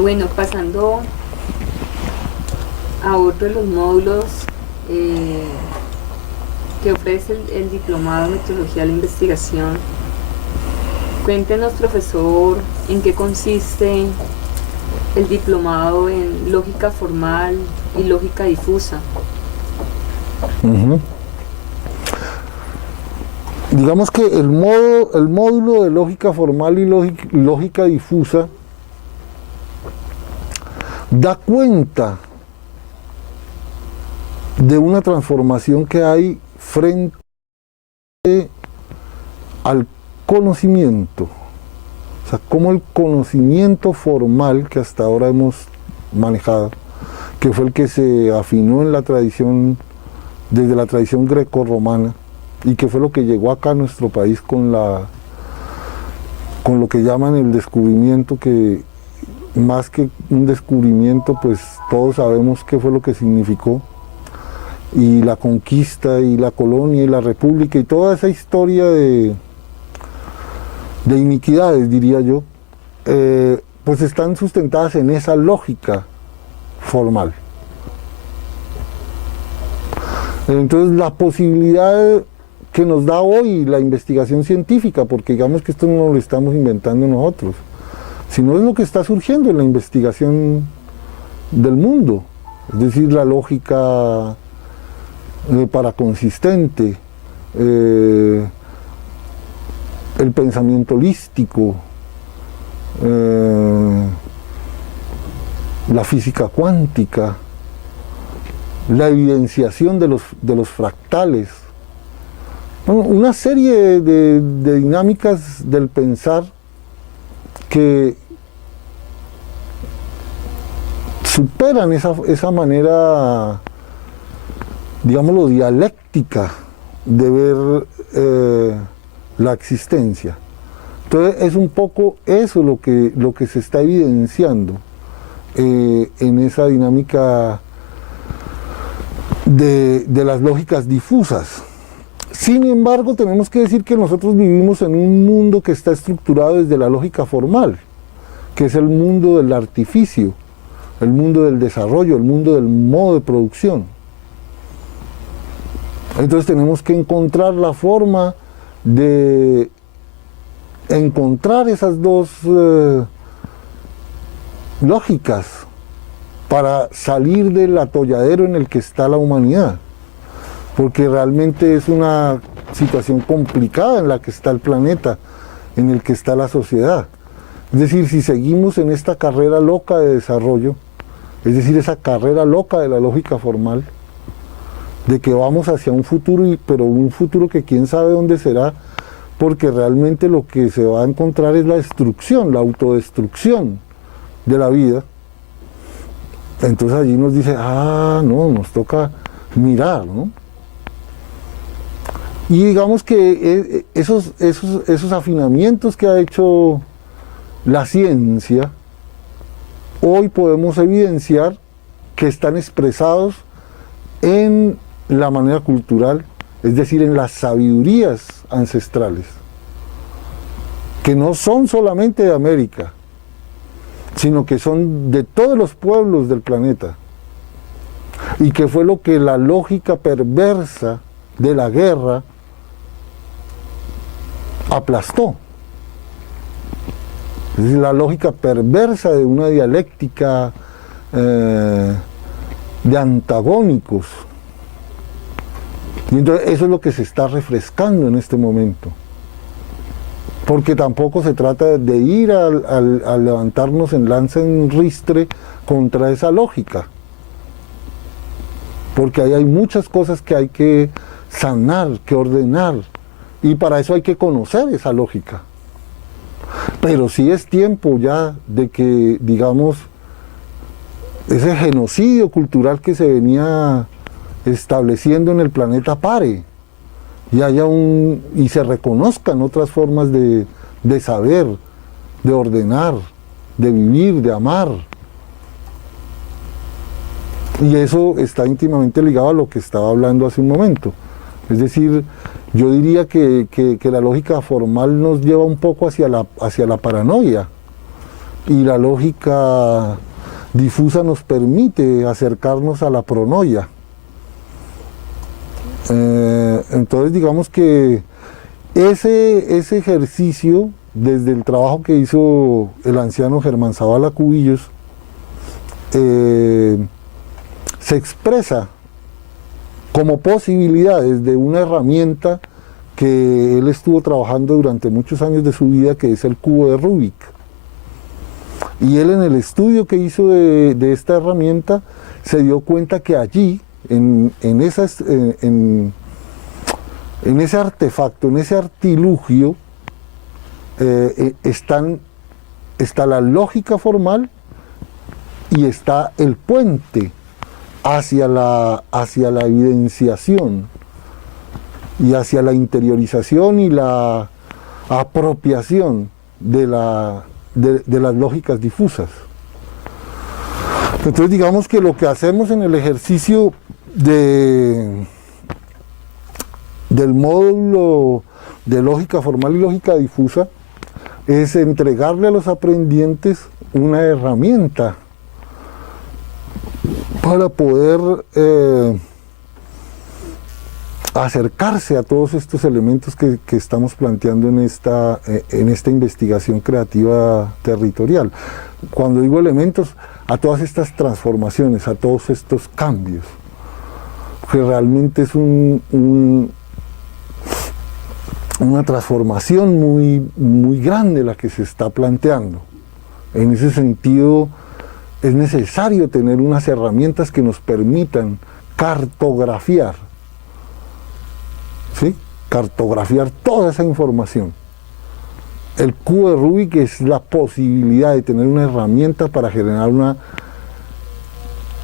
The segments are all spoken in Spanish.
Bueno, pasando a otro de los módulos que ofrece el Diplomado en Metodología de la Investigación, cuéntenos, profesor, en qué consiste el diplomado en lógica formal y lógica difusa. Digamos que el módulo de lógica formal y lógica difusa da cuenta de una transformación que hay frente al conocimiento. O sea, cómo el conocimiento formal que hasta ahora hemos manejado, que fue el que se afinó en la tradición, desde la tradición grecorromana, y que fue lo que llegó acá a nuestro país con lo que llaman el descubrimiento, que más que un descubrimiento, pues todos sabemos qué fue lo que significó, y la conquista y la colonia y la república y toda esa historia de iniquidades, diría yo, pues están sustentadas en esa lógica formal. Entonces la posibilidad que nos da hoy la investigación científica, porque digamos que esto no lo estamos inventando nosotros, sino es lo que está surgiendo en la investigación del mundo, es decir, la lógica paraconsistente, el pensamiento holístico, la física cuántica, la evidenciación de los fractales, bueno, una serie de dinámicas del pensar que superan esa manera, digámoslo, dialéctica de ver la existencia. Entonces es un poco eso lo que se está evidenciando en esa dinámica de las lógicas difusas. Sin embargo, tenemos que decir que nosotros vivimos en un mundo que está estructurado desde la lógica formal, que es el mundo del artificio, el mundo del desarrollo, el mundo del modo de producción. Entonces tenemos que encontrar la forma de encontrar esas dos lógicas para salir del atolladero en el que está la humanidad, porque realmente es una situación complicada en la que está el planeta, en el que está la sociedad. Es decir, si seguimos en esta carrera loca de desarrollo, es decir, esa carrera loca de la lógica formal, de que vamos hacia un futuro, pero un futuro que quién sabe dónde será, porque realmente lo que se va a encontrar es la destrucción, la autodestrucción de la vida. Entonces allí nos dice, no, nos toca mirar, ¿no? Y digamos que esos afinamientos que ha hecho la ciencia, hoy podemos evidenciar que están expresados en la manera cultural, es decir, en las sabidurías ancestrales, que no son solamente de América, sino que son de todos los pueblos del planeta, y que fue lo que la lógica perversa de la guerra aplastó. Es decir, la lógica perversa de una dialéctica de antagónicos. Y entonces eso es lo que se está refrescando en este momento. Porque tampoco se trata de ir a levantarnos en lanza en ristre contra esa lógica. Porque ahí hay muchas cosas que hay que sanar, que ordenar. Y para eso hay que conocer esa lógica. Pero sí es tiempo ya de que, digamos, ese genocidio cultural que se venía estableciendo en el planeta pare. y se reconozcan otras formas de saber, de ordenar, de vivir, de amar. Y eso está íntimamente ligado a lo que estaba hablando hace un momento. Es decir, yo diría que la lógica formal nos lleva un poco hacia la paranoia, y la lógica difusa nos permite acercarnos a la pronoia. Entonces digamos que ese ejercicio, desde el trabajo que hizo el anciano Germán Zavala Cubillos, se expresa como posibilidades de una herramienta que él estuvo trabajando durante muchos años de su vida, que es el cubo de Rubik. Y él, en el estudio que hizo de esta herramienta, se dio cuenta que allí, en ese artefacto, en ese artilugio, está la lógica formal y está el puente hacia la evidenciación y hacia la interiorización y la apropiación de las lógicas difusas. Entonces digamos que lo que hacemos en el ejercicio del módulo de lógica formal y lógica difusa es entregarle a los aprendientes una herramienta para poder acercarse a todos estos elementos que estamos planteando en esta investigación creativa territorial. Cuando digo elementos, a todas estas transformaciones, a todos estos cambios, que realmente es una transformación muy grande la que se está planteando. En ese sentido, es necesario tener unas herramientas que nos permitan cartografiar, ¿sí? Cartografiar toda esa información. El cubo de Rubik es la posibilidad de tener una herramienta para generar una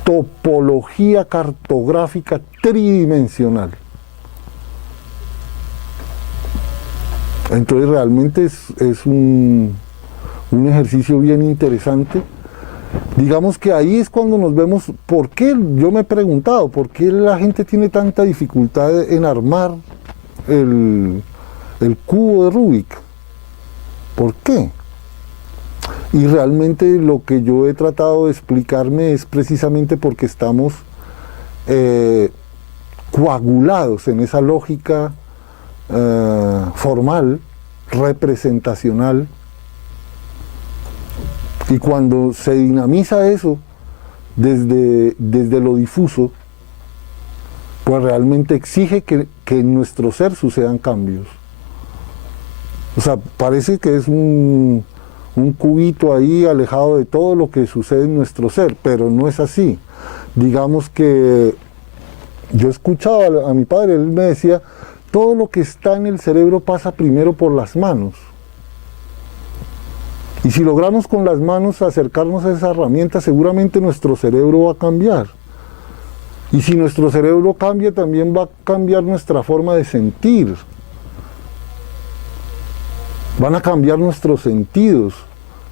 topología cartográfica tridimensional. Entonces realmente es un ejercicio bien interesante. Digamos que ahí es cuando nos vemos, ¿por qué? Yo me he preguntado, ¿por qué la gente tiene tanta dificultad en armar el cubo de Rubik? ¿Por qué? Y realmente lo que yo he tratado de explicarme es precisamente porque estamos coagulados en esa lógica formal, representacional, y cuando se dinamiza eso desde lo difuso, pues realmente exige que en nuestro ser sucedan cambios. O sea, parece que es un cubito ahí alejado de todo lo que sucede en nuestro ser, pero no es así. Digamos que yo escuchaba a mi padre, él me decía, todo lo que está en el cerebro pasa primero por las manos. Y si logramos con las manos acercarnos a esa herramienta, seguramente nuestro cerebro va a cambiar. Y si nuestro cerebro cambia, también va a cambiar nuestra forma de sentir. Van a cambiar nuestros sentidos,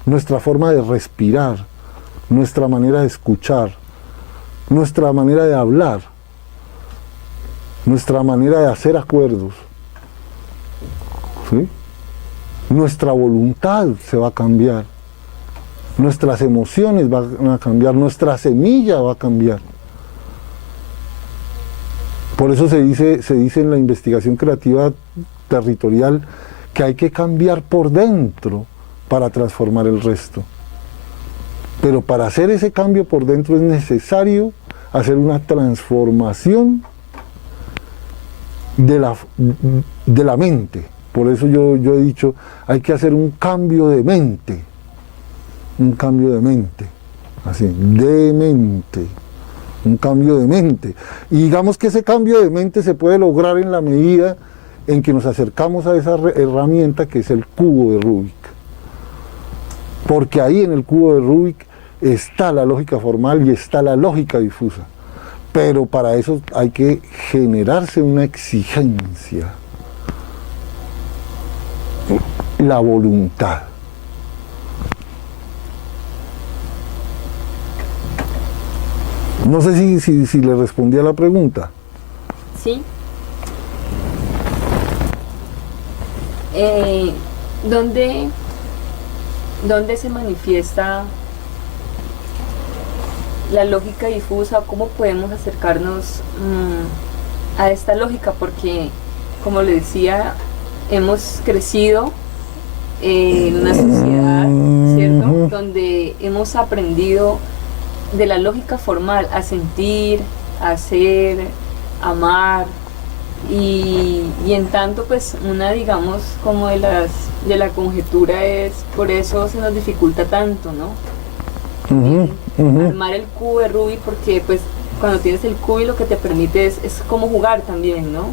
nuestra forma de respirar, nuestra manera de escuchar, nuestra manera de hablar, nuestra manera de hacer acuerdos, ¿sí? Nuestra voluntad se va a cambiar, nuestras emociones van a cambiar, nuestra semilla va a cambiar. Por eso se dice en la investigación creativa territorial que hay que cambiar por dentro para transformar el resto. Pero para hacer ese cambio por dentro es necesario hacer una transformación de la mente. Por eso yo he dicho, hay que hacer un cambio de mente, así, de mente, un cambio de mente. Y digamos que ese cambio de mente se puede lograr en la medida en que nos acercamos a esa herramienta que es el cubo de Rubik. Porque ahí en el cubo de Rubik está la lógica formal y está la lógica difusa. Pero para eso hay que generarse una exigencia la voluntad. No sé si le respondí a la pregunta. Sí. ¿Dónde se manifiesta la lógica difusa? ¿Cómo podemos acercarnos a esta lógica? Porque, como le decía, hemos crecido en una sociedad, ¿cierto?, donde hemos aprendido de la lógica formal a sentir, a hacer, a amar, y en tanto, pues, una, digamos, como de la conjetura es, por eso se nos dificulta tanto, ¿no? Armar el cubo de Rubik, porque pues cuando tienes el cubo y lo que te permite es como jugar también, ¿no?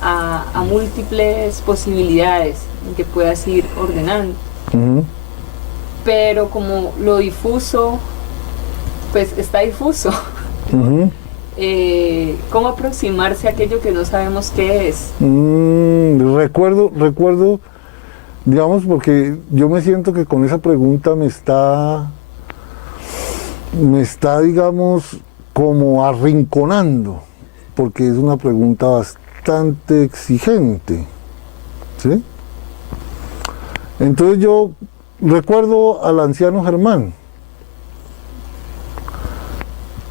A múltiples posibilidades en que puedas ir ordenando. Pero como lo difuso, pues está difuso. ¿Cómo aproximarse a aquello que no sabemos qué es? Recuerdo, digamos, porque yo me siento que con esa pregunta me está, digamos, como arrinconando, porque es una pregunta bastante exigente, ¿sí? Entonces yo recuerdo al anciano Germán,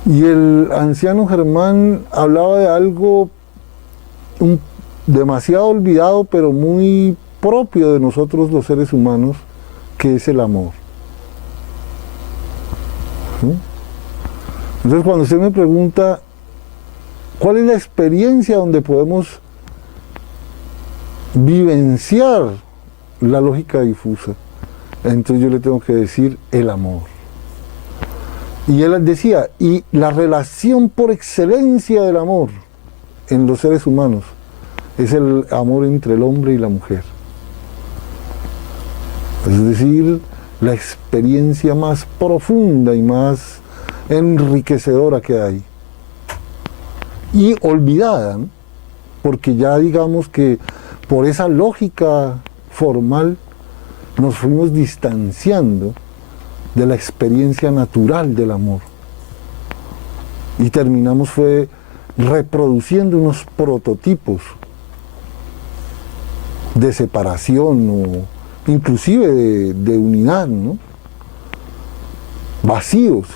y el anciano Germán hablaba de algo demasiado olvidado, pero muy propio de nosotros los seres humanos, que es el amor. ¿Sí? Entonces, cuando usted me pregunta cuál es la experiencia donde podemos vivenciar la lógica difusa, entonces yo le tengo que decir el amor. Y él decía, y la relación por excelencia del amor en los seres humanos es el amor entre el hombre y la mujer. Es decir, la experiencia más profunda y más enriquecedora que hay. Y olvidada, ¿no? Porque ya digamos que por esa lógica formal nos fuimos distanciando de la experiencia natural del amor. Y terminamos fue reproduciendo unos prototipos de separación o inclusive de unidad, ¿no? Vacíos,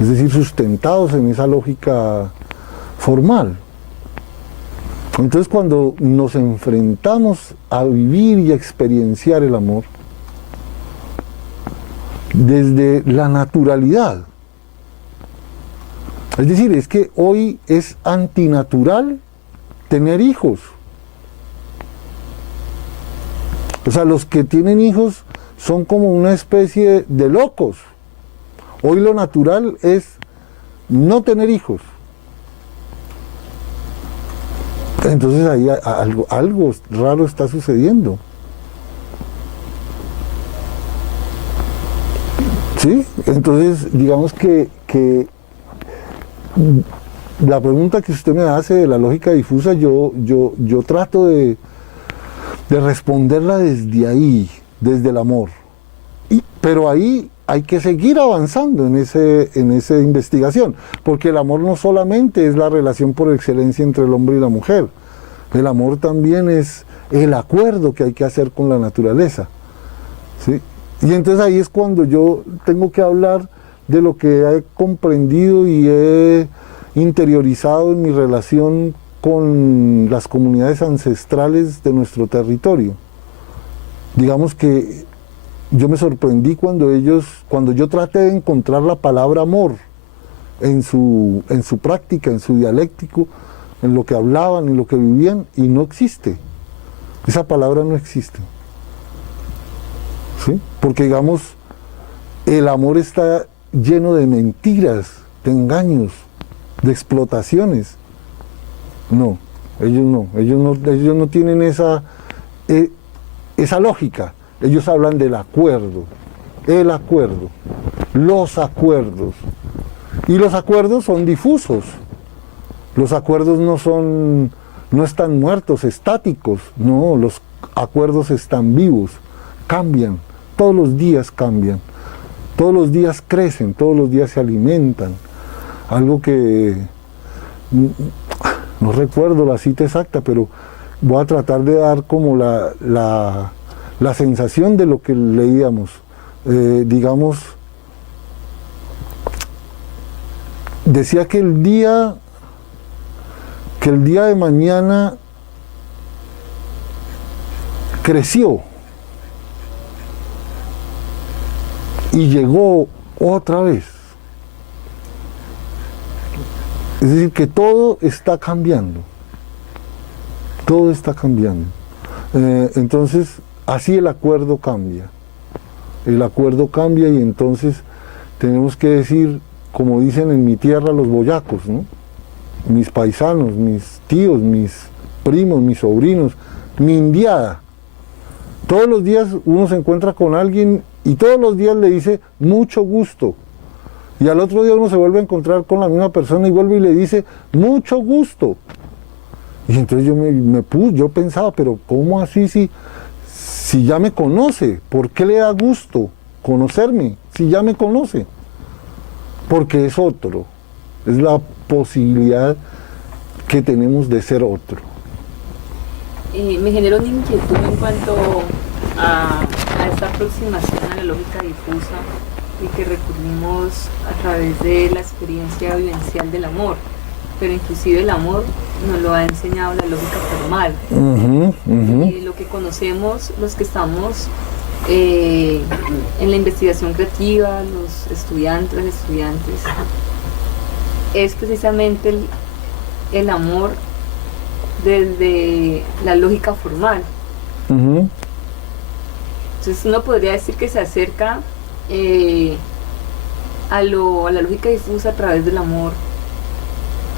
es decir, sustentados en esa lógica formal. Entonces, cuando nos enfrentamos a vivir y a experienciar el amor desde la naturalidad, es decir, es que hoy es antinatural tener hijos. O sea, los que tienen hijos son como una especie de locos. Hoy lo natural es no tener hijos. Entonces ahí algo raro está sucediendo. ¿Sí? Entonces, digamos que la pregunta que usted me hace de la lógica difusa, yo trato de responderla desde ahí, desde el amor. Pero ahí hay que seguir avanzando en esa investigación, porque el amor no solamente es la relación por excelencia entre el hombre y la mujer, el amor también es el acuerdo que hay que hacer con la naturaleza, ¿sí? Y entonces ahí es cuando yo tengo que hablar de lo que he comprendido y he interiorizado en mi relación con las comunidades ancestrales de nuestro territorio. Digamos que yo me sorprendí cuando yo traté de encontrar la palabra amor en su práctica, en su dialéctico, en lo que hablaban, en lo que vivían, y no existe. Esa palabra no existe. ¿Sí? Porque, digamos, el amor está lleno de mentiras, de engaños, de explotaciones. No, ellos no tienen esa lógica. Ellos hablan del acuerdo, el acuerdo, los acuerdos. Y los acuerdos son difusos. Los acuerdos no están muertos, estáticos. No, los acuerdos están vivos, cambian, todos los días cambian, todos los días crecen, todos los días se alimentan. Algo que no recuerdo la cita exacta, pero voy a tratar de dar como la sensación de lo que leíamos. Digamos, decía que el día de mañana creció y llegó otra vez. Es decir, que todo está cambiando. Todo está cambiando. Entonces, así el acuerdo cambia. El acuerdo cambia y entonces tenemos que decir, como dicen en mi tierra los boyacos, ¿no? Mis paisanos, mis tíos, mis primos, mis sobrinos, mi indiada. Todos los días uno se encuentra con alguien y todos los días le dice mucho gusto. Y al otro día uno se vuelve a encontrar con la misma persona y vuelve y le dice mucho gusto. Y entonces yo pensaba, pero ¿cómo así si ya me conoce? ¿Por qué le da gusto conocerme si ya me conoce? Porque es otro. Es la posibilidad que tenemos de ser otro. Me genera una inquietud en cuanto a esta aproximación a la lógica difusa y que recurrimos a través de la experiencia vivencial del amor, pero inclusive el amor nos lo ha enseñado la lógica formal. Y lo que conocemos, los que estamos en la investigación creativa, los estudiantes, las estudiantes, es precisamente el amor desde la lógica formal. Entonces uno podría decir que se acerca a la lógica difusa a través del amor,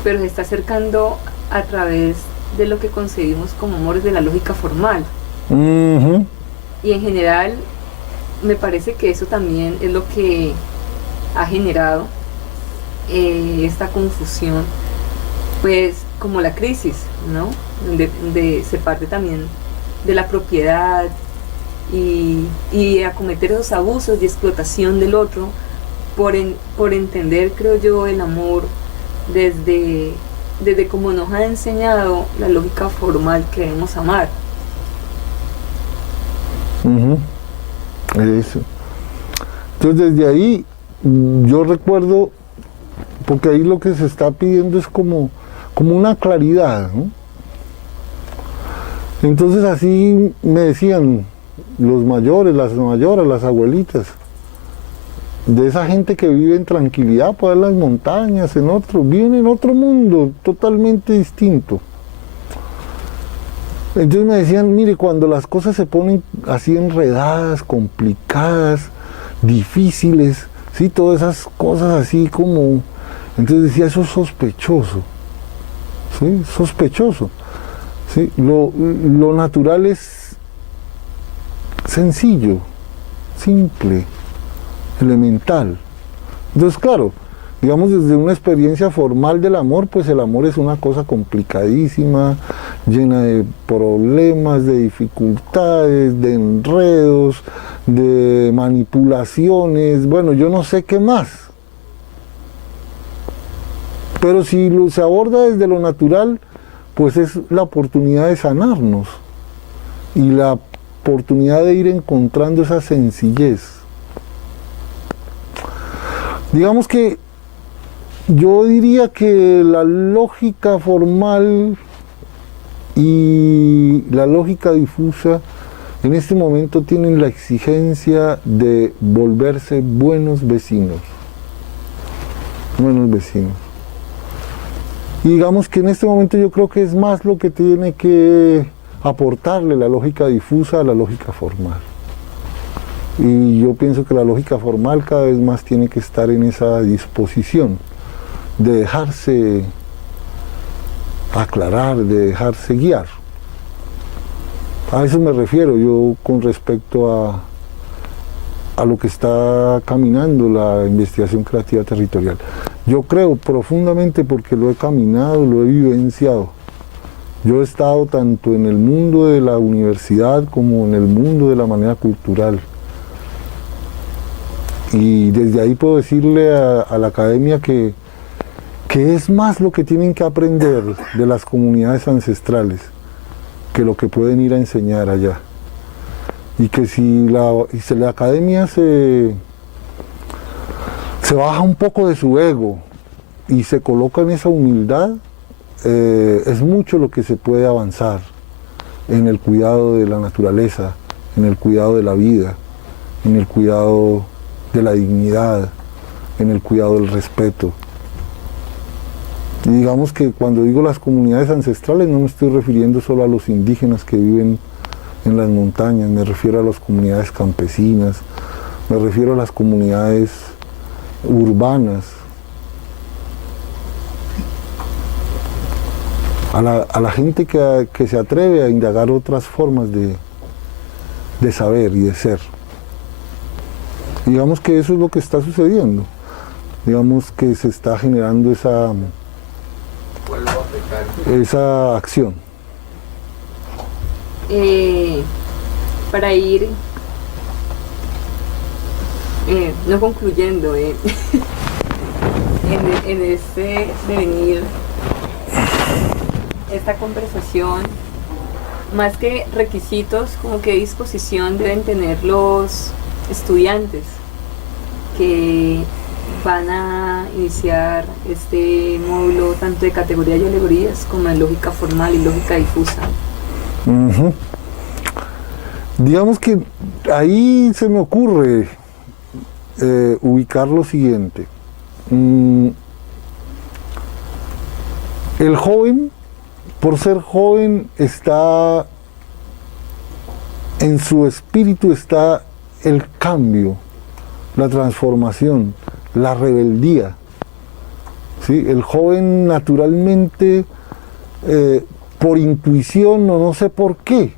pero se está acercando a través de lo que concebimos como amor de la lógica formal. Y en general me parece que eso también es lo que ha generado esta confusión, pues como la crisis, ¿no? Donde se parte también de la propiedad y acometer esos abusos y explotación del otro por entender, creo yo, el amor desde como nos ha enseñado la lógica formal que debemos amar. Eso. Entonces desde ahí yo recuerdo, porque ahí lo que se está pidiendo es como una claridad, ¿no? Entonces así me decían los mayores, las mayoras, las abuelitas, de esa gente que vive en tranquilidad por las montañas, viven en otro mundo totalmente distinto. Entonces me decían, mire, cuando las cosas se ponen así enredadas, complicadas, difíciles, ¿sí? Todas esas cosas así como... Entonces decía, eso es sospechoso, ¿sí? Sospechoso, ¿sí? Lo natural es sencillo, simple, elemental. Entonces, claro, digamos desde una experiencia formal del amor, pues el amor es una cosa complicadísima, llena de problemas, de dificultades, de enredos, de manipulaciones, bueno, yo no sé qué más. Pero si se aborda desde lo natural, pues es la oportunidad de sanarnos y la oportunidad de ir encontrando esa sencillez. Digamos que yo diría que la lógica formal y la lógica difusa en este momento tienen la exigencia de volverse buenos vecinos. Buenos vecinos. Y digamos que en este momento yo creo que es más lo que tiene que aportarle la lógica difusa a la lógica formal. Y yo pienso que la lógica formal cada vez más tiene que estar en esa disposición de dejarse aclarar, de dejarse guiar. A eso me refiero yo con respecto a lo que está caminando la investigación creativa territorial. Yo creo profundamente, porque lo he caminado, lo he vivenciado, Yo he estado tanto en el mundo de la universidad como en el mundo de la manera cultural. Y desde ahí puedo decirle a la academia que es más lo que tienen que aprender de las comunidades ancestrales que lo que pueden ir a enseñar allá. Y que si la academia se baja un poco de su ego y se coloca en esa humildad, es mucho lo que se puede avanzar en el cuidado de la naturaleza, en el cuidado de la vida, en el cuidado de la dignidad, en el cuidado del respeto. Y digamos que cuando digo las comunidades ancestrales no me estoy refiriendo solo a los indígenas que viven en las montañas, me refiero a las comunidades campesinas, me refiero a las comunidades urbanas, a la gente que se atreve a indagar otras formas de saber y de ser. Digamos que eso es lo que está sucediendo, digamos que se está generando esa acción. Para ir no concluyendo en este devenir, esta conversación, más que requisitos, como qué disposición deben tener los estudiantes que van a iniciar este módulo tanto de categoría y alegorías como de lógica formal y lógica difusa. Uh-huh. Digamos que ahí se me ocurre ubicar lo siguiente. El joven, por ser joven, está en su espíritu está el cambio, la transformación, la rebeldía. ¿Sí? El joven naturalmente, por intuición o no sé por qué,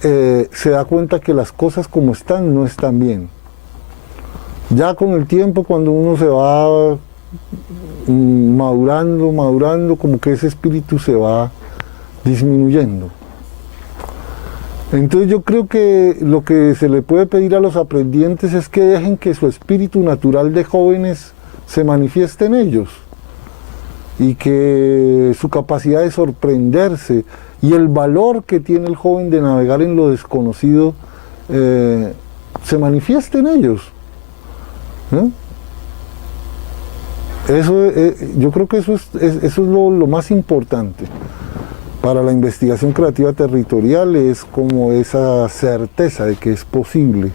se da cuenta que las cosas como están no están bien. Ya con el tiempo, cuando uno se va madurando, como que ese espíritu se va disminuyendo. Entonces yo creo que lo que se le puede pedir a los aprendientes es que dejen que su espíritu natural de jóvenes se manifieste en ellos y que su capacidad de sorprenderse y el valor que tiene el joven de navegar en lo desconocido se manifieste en ellos, ¿no? Yo creo que eso es lo más importante para la investigación creativa territorial, es como esa certeza de que es posible.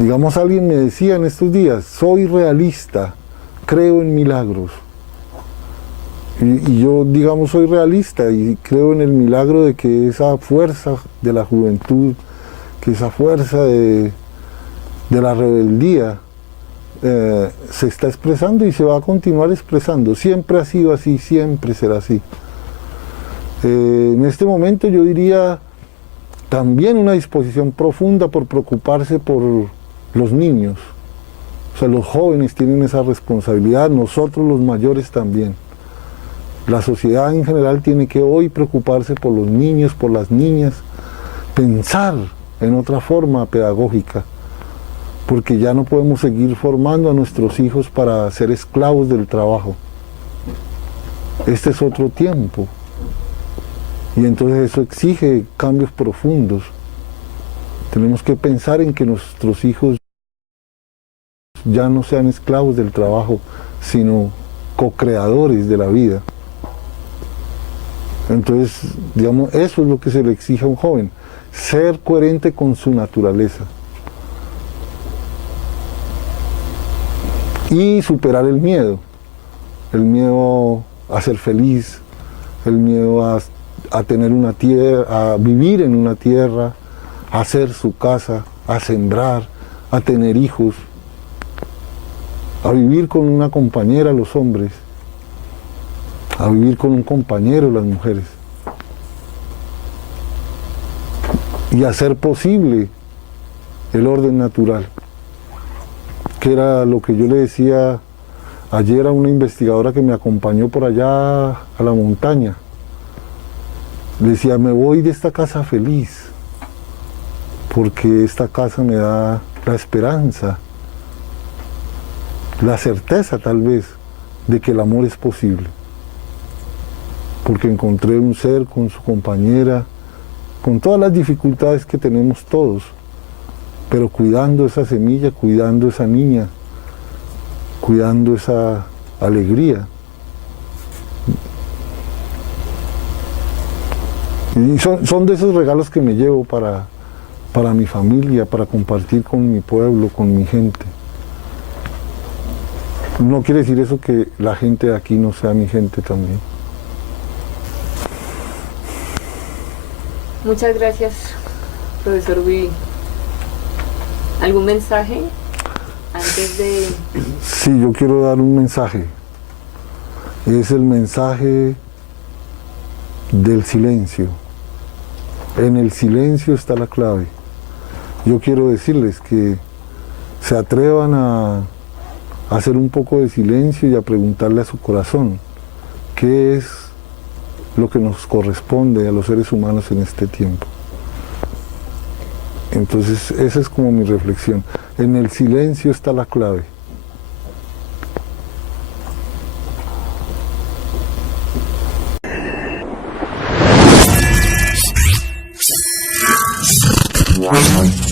Digamos, alguien me decía en estos días, soy realista, creo en milagros. Y yo, digamos, soy realista y creo en el milagro de que esa fuerza de la juventud, que esa fuerza de la rebeldía se está expresando y se va a continuar expresando. Siempre ha sido así, siempre será así. En este momento yo diría también una disposición profunda por preocuparse por los niños. O sea, los jóvenes tienen esa responsabilidad, nosotros los mayores también. La sociedad en general tiene que hoy preocuparse por los niños, por las niñas, pensar en otra forma pedagógica, porque ya no podemos seguir formando a nuestros hijos para ser esclavos del trabajo. Este es otro tiempo, y entonces eso exige cambios profundos. Tenemos que pensar en que nuestros hijos ya no sean esclavos del trabajo, sino co-creadores de la vida. Entonces, digamos, eso es lo que se le exige a un joven, ser coherente con su naturaleza. Y superar el miedo a ser feliz, el miedo a tener una tierra, a vivir en una tierra, a hacer su casa, a sembrar, a tener hijos, a vivir con una compañera los hombres, a vivir con un compañero las mujeres, y hacer posible el orden natural, que era lo que yo le decía Ayer a una investigadora que me acompañó por allá a la montaña, le decía, me voy de esta casa feliz, porque esta casa me da la esperanza, la certeza tal vez, de que el amor es posible. Porque encontré un ser con su compañera, con todas las dificultades que tenemos todos, pero cuidando esa semilla, cuidando esa niña, cuidando esa alegría. Y son de esos regalos que me llevo para mi familia, para compartir con mi pueblo, con mi gente. No quiere decir eso que la gente de aquí no sea mi gente también. Muchas gracias, profesor Vivi. ¿Algún mensaje antes de...? Sí, yo quiero dar un mensaje. Es el mensaje del silencio. En el silencio está la clave. Yo quiero decirles que se atrevan a hacer un poco de silencio y a preguntarle a su corazón qué es lo que nos corresponde a los seres humanos en este tiempo. Entonces, esa es como mi reflexión. En el silencio está la clave. Wow.